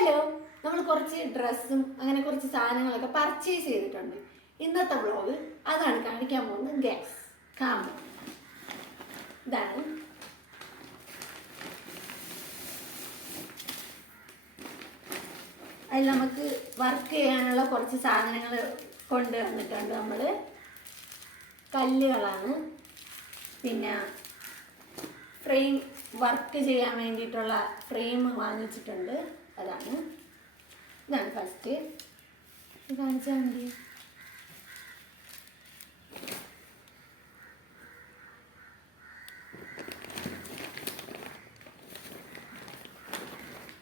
Hello, നമ്മൾ കുറച്ച് ഡ്രസ്സും അങ്ങനെ കുറച്ച് സാധനങ്ങളൊക്കെ പർച്ചേസ് ചെയ്തിട്ടുണ്ട്. ഇന്നത്തെ വ്ളോഗ് അതാണ് കാണിക്കാൻ പോകുന്നത്. ഗൈസ് കാണും, ഇതാണ് അതിൽ നമുക്ക് വർക്ക് ചെയ്യാനുള്ള കുറച്ച് സാധനങ്ങൾ കൊണ്ടുവന്നിട്ടുണ്ട്. നമ്മൾ കല്ലുകളാണ്, പിന്നെ ഫ്രെയിം വർക്ക് ചെയ്യാൻ വേണ്ടിയിട്ടുള്ള ഫ്രെയിം വാങ്ങിച്ചിട്ടുണ്ട്. ഇതാണ് ഫസ്റ്റ് കാണിച്ചാൽ മതി.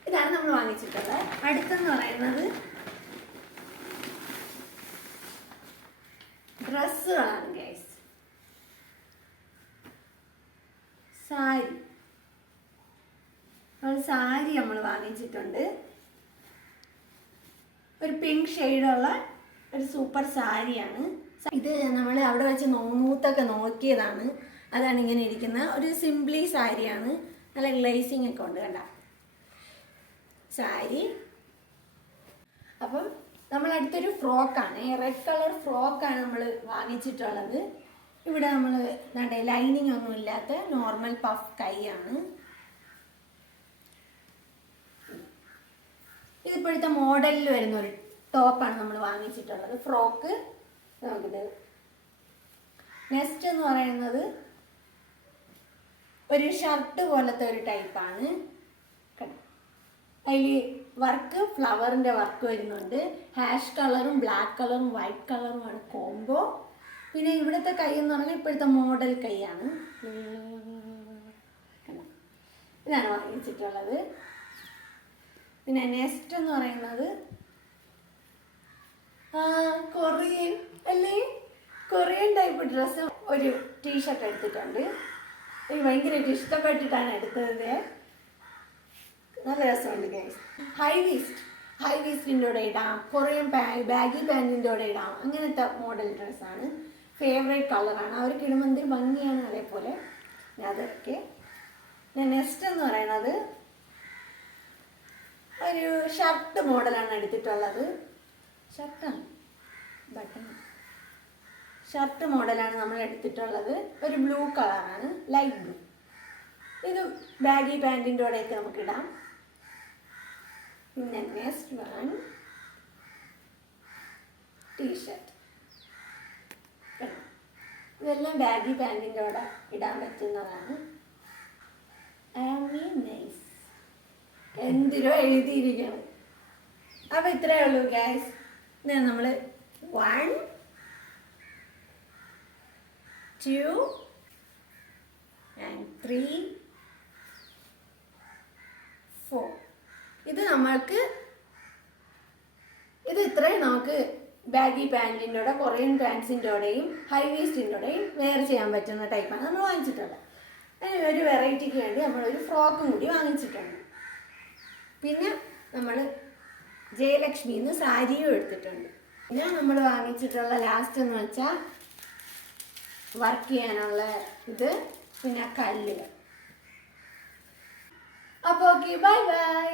ഇതാണ് നമ്മൾ വാങ്ങിച്ചിട്ടുള്ളത്. അടുത്തെന്ന് പറയുന്നത് ഡ്രസ്സുകളാണ് ഗൈസ്. സാരി നമ്മൾ വാങ്ങിച്ചിട്ടുണ്ട്. ഒരു പിങ്ക് ഷെയ്ഡുള്ള ഒരു സൂപ്പർ സാരിയാണ് ഇത്. നമ്മൾ അവിടെ വെച്ച് നൂത്തൊക്കെ നോക്കിയതാണ്. അതാണ് ഇങ്ങനെ ഇരിക്കുന്ന ഒരു സിംപ്ലി സാരിയാണ്. നല്ല ഗ്ലേസിങ് ഒക്കെ ഉണ്ട്, കണ്ട സാരി. അപ്പം നമ്മൾ അടുത്തൊരു ഫ്രോക്കാണ്, റെഡ് കളർ ഫ്രോക്കാണ് നമ്മൾ വാങ്ങിച്ചിട്ടുള്ളത്. ഇവിടെ നമ്മൾ ലൈനിങ് ഒന്നും ഇല്ലാത്ത നോർമൽ പഫ് കൈയാണ്. ഇതിപ്പോഴത്തെ മോഡലിൽ വരുന്ന ഒരു ടോപ്പാണ് നമ്മൾ വാങ്ങിച്ചിട്ടുള്ളത്, ഫ്രോക്ക്. നമുക്കിത് നെക്സ്റ്റ് എന്ന് പറയുന്നത് ഒരു ഷർട്ട് പോലത്തെ ഒരു ടൈപ്പാണ്. അതിൽ വർക്ക് ഫ്ലവറിൻ്റെ വർക്ക് വരുന്നുണ്ട്. ഹാഷ് കളറും ബ്ലാക്ക് കളറും വൈറ്റ് കളറുമാണ് കോംബോ. പിന്നെ ഇവിടുത്തെ കൈ എന്ന് പറഞ്ഞാൽ ഇപ്പോഴത്തെ മോഡൽ കൈയാണ്. ഇതാണ് വാങ്ങിച്ചിട്ടുള്ളത്. പിന്നെ നെക്സ്റ്റ് എന്ന് പറയുന്നത് കൊറിയൻ അല്ലേ, കൊറിയൻ ടൈപ്പ് ഡ്രസ്സ്. ഒരു ടീഷർട്ട് എടുത്തിട്ടുണ്ട്. എനിക്ക് ഭയങ്കരമായിട്ട് ഇഷ്ടപ്പെട്ടിട്ടാണ് എടുത്തത്. നല്ല രസമുണ്ട് ഗൈസ്. ഹൈ വീസ്റ്റിൻ്റെ കൂടെ ഇടാം, കൊറിയൻ ബാഗി പാൻറ്റിൻ്റെ കൂടെ ഇടാം. അങ്ങനത്തെ മോഡൽ ഡ്രസ്സാണ്. ഫേവറേറ്റ് കളറാണ്. അവർക്ക് ഇടുമ്പോൾ എന്തൊരു ഭംഗിയാണ്. അതേപോലെ അതൊക്കെ. നെക്സ്റ്റ് എന്ന് പറയുന്നത് ഒരു ഷർട്ട് മോഡലാണ് എടുത്തിട്ടുള്ളത്. ഷർട്ടാണ്, ബട്ടൺ ഷർട്ട് മോഡലാണ് നമ്മൾ എടുത്തിട്ടുള്ളത്. ഒരു ബ്ലൂ കളറാണ്, ലൈറ്റ് ബ്ലൂ. ഇത് ബാഗി പാൻറ്റിൻ്റെ കൂടെയൊക്കെ നമുക്കിടാം. പിന്നെ നെക്സ്റ്റ് വൺ ടീഷർട്ട്. ഇതെല്ലാം ബാഗി പാൻറ്റിൻ്റെ കൂടെ ഇടാൻ പറ്റുന്നതാണ്. നൈസ്, എന്തിനോ എഴുതിയിരിക്കണം. അപ്പോൾ ഇത്രയേ ഉള്ളൂ ഗൈസ്. നമ്മൾ 1 2 and 3 4 ഇത് നമ്മൾക്ക് ഇത്രയും നമുക്ക് ബാഗി പാൻറ്റിൻ്റെ കൂടെ കൊറിയൻ പാൻസിൻ്റെ കൂടെയും ഹൈ വീസ്റ്റിൻ്റെ കൂടെയും വെയർ ചെയ്യാൻ പറ്റുന്ന ടൈപ്പാണ് നമ്മൾ വാങ്ങിച്ചിട്ടുള്ളത്. അതിന് ഒരു വെറൈറ്റിക്ക് വേണ്ടി നമ്മളൊരു ഫ്രോക്കും കൂടി വാങ്ങിച്ചിട്ടുണ്ട്. പിന്നെ നമ്മൾ ജയലക്ഷ്മിന്ന് സാരിയും എടുത്തിട്ടുണ്ട്. പിന്നെ നമ്മൾ വാങ്ങിച്ചിട്ടുള്ള ലാസ്റ്റ് എന്ന് വെച്ചാൽ വർക്ക് ചെയ്യാനുള്ള ഇത്, പിന്നെ കല്ലുകൾ. അപ്പോൾ ഓക്കെ, ബൈ ബൈ.